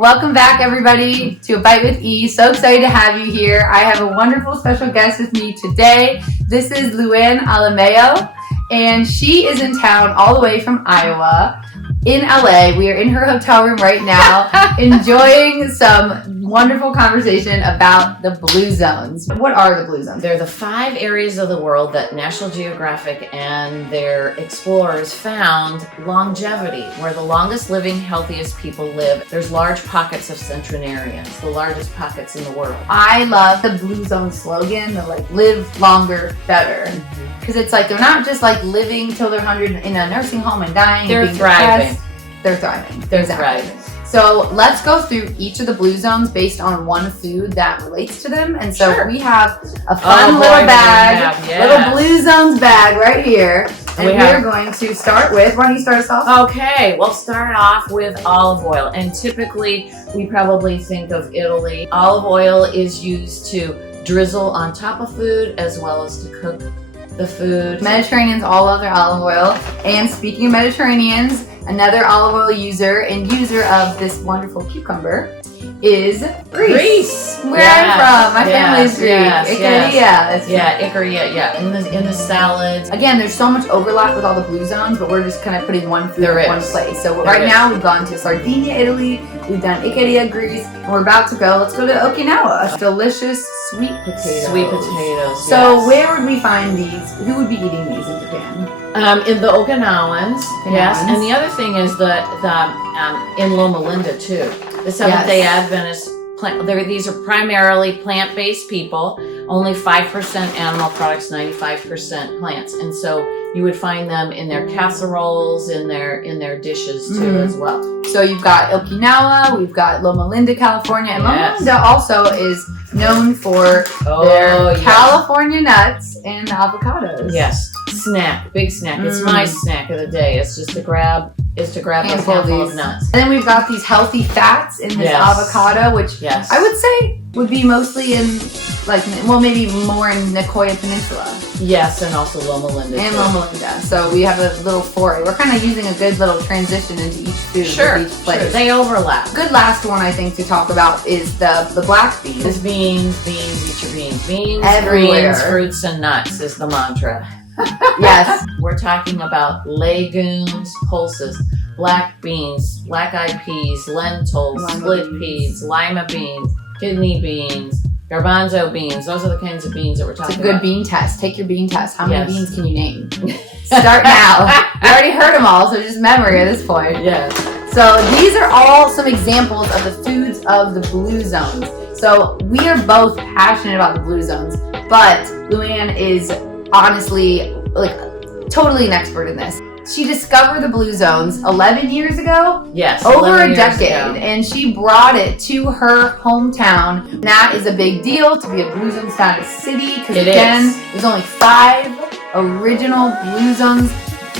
Welcome back, everybody, to A Bite with E. So excited to have you here. I have a wonderful special guest with me today. This is Luann Alemao, and she is in town all the way from Iowa. In LA, we are in her hotel room right now, enjoying some wonderful conversation about the blue zones. What are the blue zones? They're the 5 areas of the world that National Geographic and their explorers found longevity, where the longest living, healthiest people live. There's large pockets of centenarians, the largest pockets in the world. I love the blue zone slogan, the live longer, better. Because it's like they're not just living till they're 100 in a nursing home and dying. They're and being thriving. depressed. They're thriving. They're thriving. So let's go through each of the blue zones based on one food that relates to them. And so we have a fun little bag, little blue zones bag right here. And we're going to start with, why don't you start us off? Okay, we'll start off with olive oil. And typically we probably think of Italy. Olive oil is used to drizzle on top of food as well as to cook the food. Mediterraneans all love their olive oil. And speaking of Mediterraneans, another olive oil user and user of this wonderful cucumber is Greece. Where I'm from. My family's Greek. Ikaria, in the salads. Again, there's so much overlap with all the blue zones, but we're just kind of putting one food in one place. So right now we've gone to Sardinia, Italy, we've done Ikaria, Greece, and we're about to go. Let's go to Okinawa. Delicious sweet potatoes. Sweet potatoes. So where would we find these? Who would be eating these in Japan? In the Okinawans, yes. And the other thing is in Loma Linda too. The Seventh-day Adventist these are primarily plant-based people. Only 5% animal products, 95% plants, and so you would find them in their casseroles, in their dishes too as well. So you've got Okinawa, we've got Loma Linda, California, and Loma Linda also is known for their California nuts and avocados. Yes, big snack. It's my snack of the day. It's just to grab a handful of nuts. And then we've got these healthy fats in this avocado, which I would say would be mostly in maybe more in Nicoya Peninsula. Yes, and also Loma Linda. And Loma Linda. So we have a little foray. We're kind of using a good little transition into each food. Each place. Sure. They overlap. Good last one I think to talk about is the black beans. There's beans, eat your beans. Beans, everywhere. Greens, fruits, and nuts is the mantra. Yes. We're talking about legumes, pulses, black beans, black-eyed peas, lentils, split peas, lima beans, kidney beans, garbanzo beans. Those are the kinds of beans that we're talking about. It's a good bean test. Take your bean test. How many beans can you name? Start now. You already heard them all, so just memory at this point. Yes. So these are all some examples of the foods of the blue zones. So we are both passionate about the blue zones, but Luann is honestly totally an expert in this. She discovered the blue zones 11 years ago. Yes, over a decade, and she brought it to her hometown. And that is a big deal to be a blue zone status city because there's only 5 original blue zones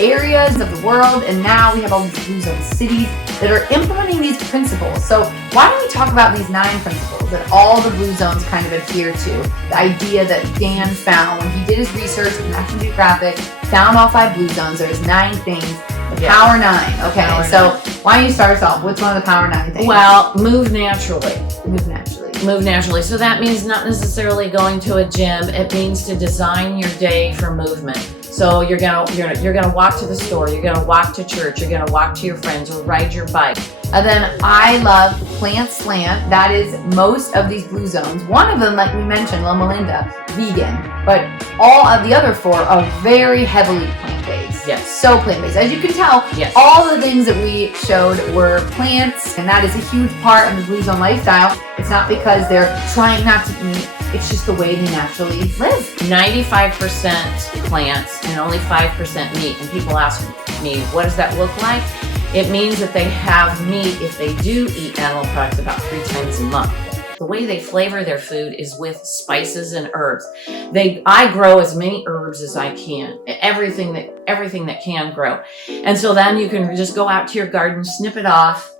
areas of the world, and now we have all these blue zone cities that are implementing these principles. So why don't we talk about these 9 principles that all the blue zones kind of adhere to? The idea that Dan found when he did his research with National Geographic, found all 5 blue zones. There's 9 things. The Power 9. Okay, why don't you start us off? What's one of the Power 9 things? Well, move naturally. Move naturally. So that means not necessarily going to a gym. It means to design your day for movement. So you're gonna walk to the store, you're gonna walk to church, you're gonna walk to your friends or ride your bike. And then I love Plant Slant. That is most of these blue zones. One of them, like we mentioned, Loma Linda, vegan. But all of the other 4 are very heavily plant-based. Yes. So plant-based. As you can tell, all the things that we showed were plants, and that is a huge part of the blue zone lifestyle. It's not because they're trying not to eat. It's just the way they naturally live. 95% plants and only 5% meat. And people ask me, what does that look like? It means that they have meat if they do eat animal products about 3 times a month. The way they flavor their food is with spices and herbs. I grow as many herbs as I can, everything that can grow. And so then you can just go out to your garden, snip it off,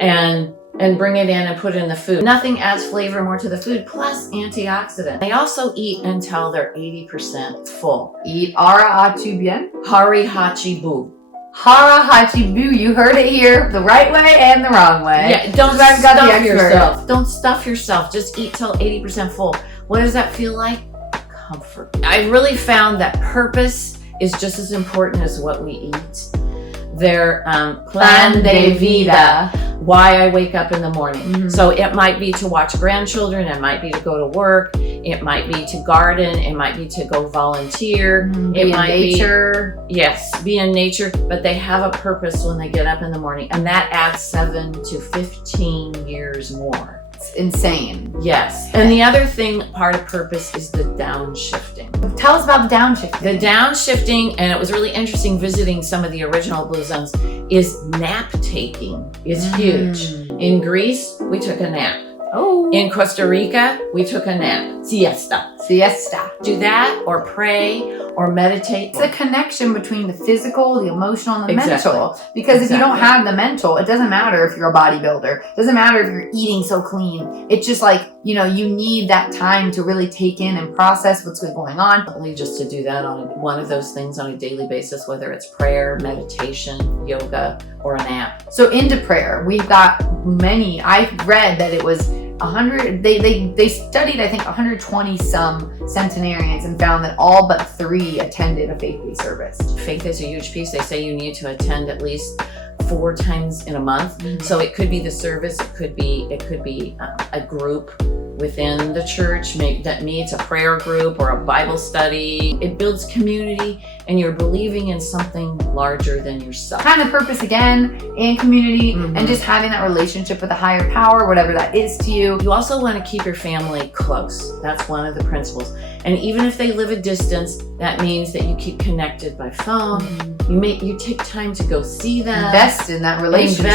and bring it in and put it in the food. Nothing adds flavor more to the food, plus antioxidant. They also eat until they're 80% full. Eat ara atu bien. Hari hachi bu. Hara Hachi Boo. You heard it here the right way and the wrong way. Yeah, don't I've got the stuff expert. yourself. Don't stuff yourself. Just eat till 80% full. What does that feel like? Comfort. I really found that purpose is just as important as what we eat. Their plan de vida, why I wake up in the morning. Mm-hmm. So it might be to watch grandchildren, it might be to go to work, it might be to garden, it might be to go volunteer, it might nature. be in nature, but they have a purpose when they get up in the morning, and that adds 7 to 15 years more. It's insane. Yes. And the other thing, part of purpose, is the downshifting. Tell us about the downshifting. The downshifting, and it was really interesting visiting some of the original Blue Zones, is nap taking is huge. In Greece, we took a nap. Oh. In Costa Rica, we took a nap. Siesta. Do that, or pray, or meditate. It's a connection between the physical, the emotional, and the Exactly. mental. Because if you don't have the mental, it doesn't matter if you're a bodybuilder. It doesn't matter if you're eating so clean. It's just like, you know, you need that time to really take in and process what's going on. Only just to do that on one of those things on a daily basis, whether it's prayer, meditation, yoga, or a nap. So into prayer, we've got many. I read that it was 100. They studied, I think, 120 some centenarians and found that all but 3 attended a faith-based service. Faith is a huge piece. They say you need to attend at least 4 times in a month. Mm-hmm. So it could be the service, it could be a group within the church that meets, a prayer group or a Bible study. It builds community, and you're believing in something larger than yourself. Kind of purpose again, and community, and just having that relationship with a higher power, whatever that is to you. You also want to keep your family close. That's one of the principles. And even if they live a distance, that means that you keep connected by phone. You take time to go see them. Invest in that relationship.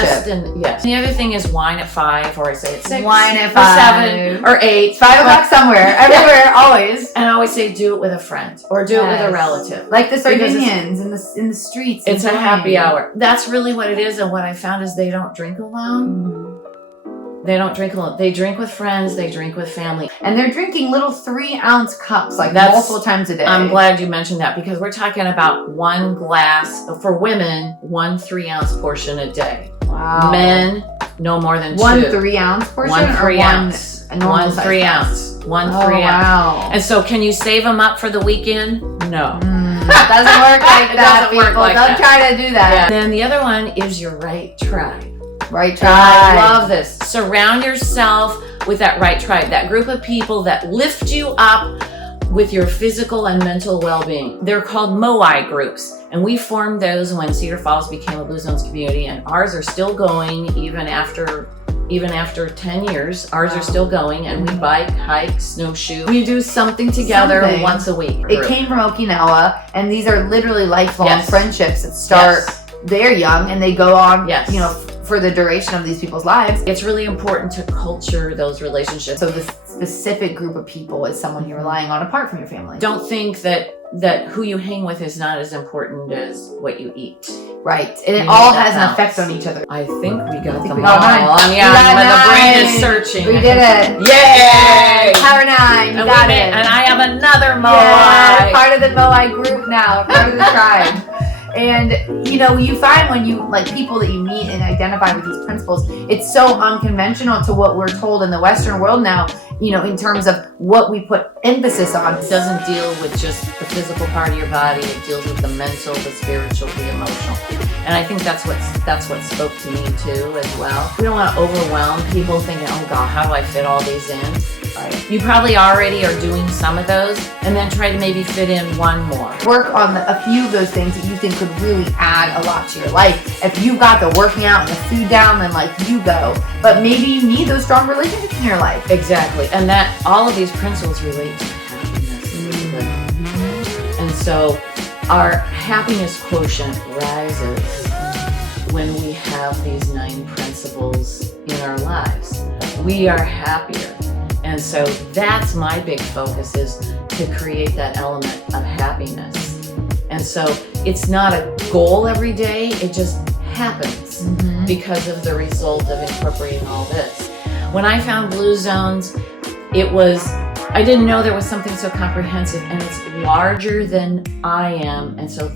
Yes. The other thing is wine at 5, or I say at 6, Wine at or 5, 7, or 8. 5 o'clock somewhere, everywhere, always. And I always say do it with a friend, or do it with a relative. Like the Sardinians in the streets. It's a happy hour. That's really what it is. And what I found is they don't drink alone. They don't drink alone. They drink with friends. They drink with family. And they're drinking little 3-ounce cups, like multiple times a day. I'm glad you mentioned that, because we're talking about 1 glass, for women, 1 3-ounce portion a day. Wow. Men, no more than 2. 1 3-ounce portion? 1 or 3-ounce. 1 3-ounce. 1 3-ounce. Wow. And so can you save them up for the weekend? No. It doesn't work like that, doesn't work people. like Don't that. try to do that. Yeah. Then the other one is your right tribe. Right I tribe. love this. Surround yourself with that right tribe, that group of people that lift you up with your physical and mental well-being. They're called Moai groups, and we formed those when Cedar Falls became a Blue Zones community, and ours are still going even after 10 years. Ours are still going, and we bike, hike, snowshoe. We do something together once a week. It came from Okinawa, and these are literally lifelong friendships that start. They're young and they go on, you know, for the duration of these people's lives. It's really important to culture those relationships. So the specific group of people is someone you're relying on apart from your family. Don't think that who you hang with is not as important as what you eat. Right. And it all has an effect on each other. I think we got them all. Got Yeah, when the brain 9. is searching. We did it. Yay! Power 9. You got it. And I have another Moai. Yeah, part of the Moai group now. Part of the tribe. And, you know, you find when you, like, people that you meet and identify with these principles, it's so unconventional to what we're told in the Western world now, you know, in terms of what we put emphasis on. It doesn't deal with just the physical part of your body. It deals with the mental, the spiritual, the emotional. And I think that's what spoke to me too as well. We don't want to overwhelm people thinking, oh God, how do I fit all these in? Right. You probably already are doing some of those, and then try to maybe fit in one more. Work on a few of those things that you think could really add a lot to your life. If you got the working out and the food down, then like you go. But maybe you need those strong relationships in your life. Exactly. And that all of these principles relate to happiness. And so our happiness quotient rises when we have these 9 principles in our lives. We are happier. And so that's my big focus, is to create that element of happiness. And so it's not a goal every day, it just happens because of the result of incorporating all this. When I found Blue Zones, it was I didn't know there was something so comprehensive, and it's larger than I am, and so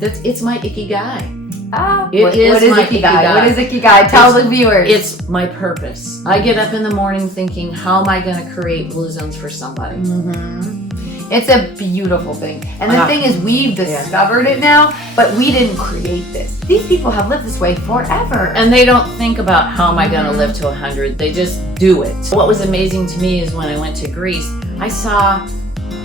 it's my ikigai. What It is is my Ikigai? What is Ikigai? Tell the viewers. It's my purpose. I get up in the morning thinking, how am I going to create blue zones for somebody? It's a beautiful thing. And the thing is, we've discovered it now, but we didn't create this. These people have lived this way forever. And they don't think about how am I going to live to 100. They just do it. What was amazing to me is when I went to Greece, I saw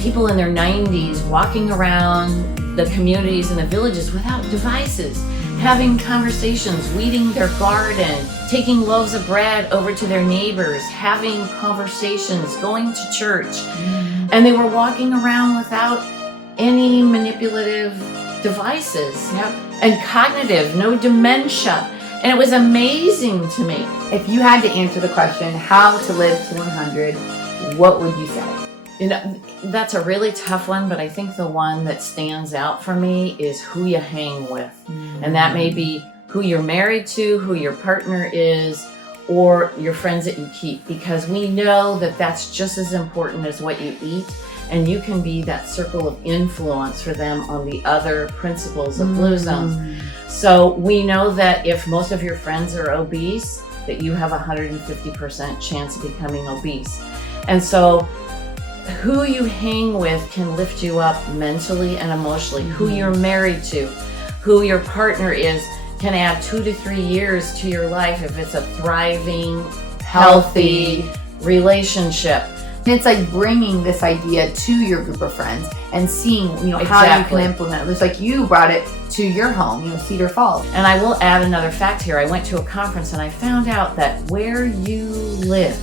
people in their 90s walking around the communities and the villages without devices, having conversations, weeding their garden, taking loaves of bread over to their neighbors, having conversations, going to church. And they were walking around without any manipulative devices and cognitive, no dementia. And it was amazing to me. If you had to answer the question, how to live to 100, what would you say? You know, that's a really tough one, but I think the one that stands out for me is who you hang with. And that may be who you're married to, who your partner is, or your friends that you keep, because we know that that's just as important as what you eat, and you can be that circle of influence for them on the other principles of blue zones. So we know that if most of your friends are obese, that you have a 150% chance of becoming obese. And so who you hang with can lift you up mentally and emotionally. Who you're married to, who your partner is, can add 2 to 3 years to your life if it's a thriving, healthy relationship. And it's like bringing this idea to your group of friends and seeing, how you can implement it. It's like you brought it to your home, Cedar Falls. And I will add another fact here. I went to a conference and I found out that where you live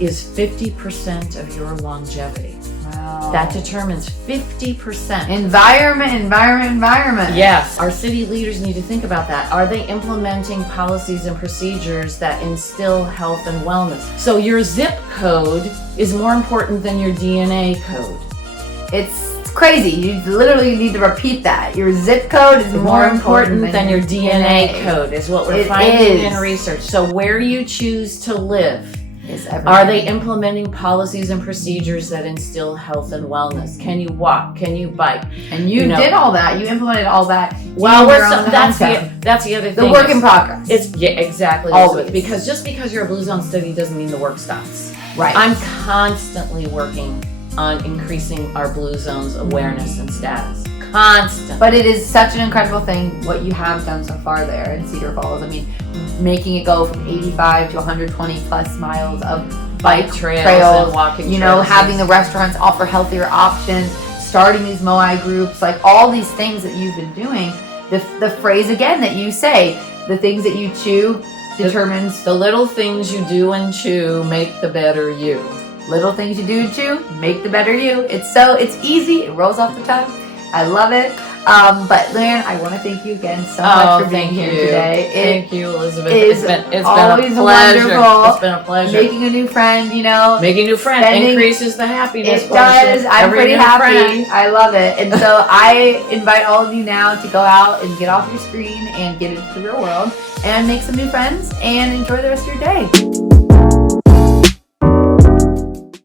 is 50% of your longevity. Wow. That determines 50%. Environment. Yes. Our city leaders need to think about that. Are they implementing policies and procedures that instill health and wellness? So your zip code is more important than your DNA code. It's crazy. You literally need to repeat that. Your zip code is more important than your DNA code, is what we're finding in research. So where you choose to live, are they implementing policies and procedures that instill health and wellness? Can you walk? Can you bike? And you did all that. You implemented all that. Well, that's the other thing. The work in progress. It's exactly. Always. Because just because you're a blue zone study doesn't mean the work stops. Right. I'm constantly working on increasing our blue zones awareness and status. Constant. But it is such an incredible thing what you have done so far there in Cedar Falls. I mean, making it go from 85 to 120 plus miles of bike trails and walking trails. Having the restaurants offer healthier options, starting these Moai groups, like all these things that you've been doing. The phrase again that you say, the things that you chew determines the little things you do and chew make the better you. Little things you do and chew make the better you. It's easy. It rolls off the tongue. I love it. But Luann, I want to thank you again so much for being here today. Thank you, Elizabeth. It's been a always pleasure. wonderful. It's been a pleasure. Making a new friend, Making a new friend increases the happiness. It does. I'm pretty happy. I love it. And so I invite all of you now to go out and get off your screen and get into the real world and make some new friends and enjoy the rest of your day.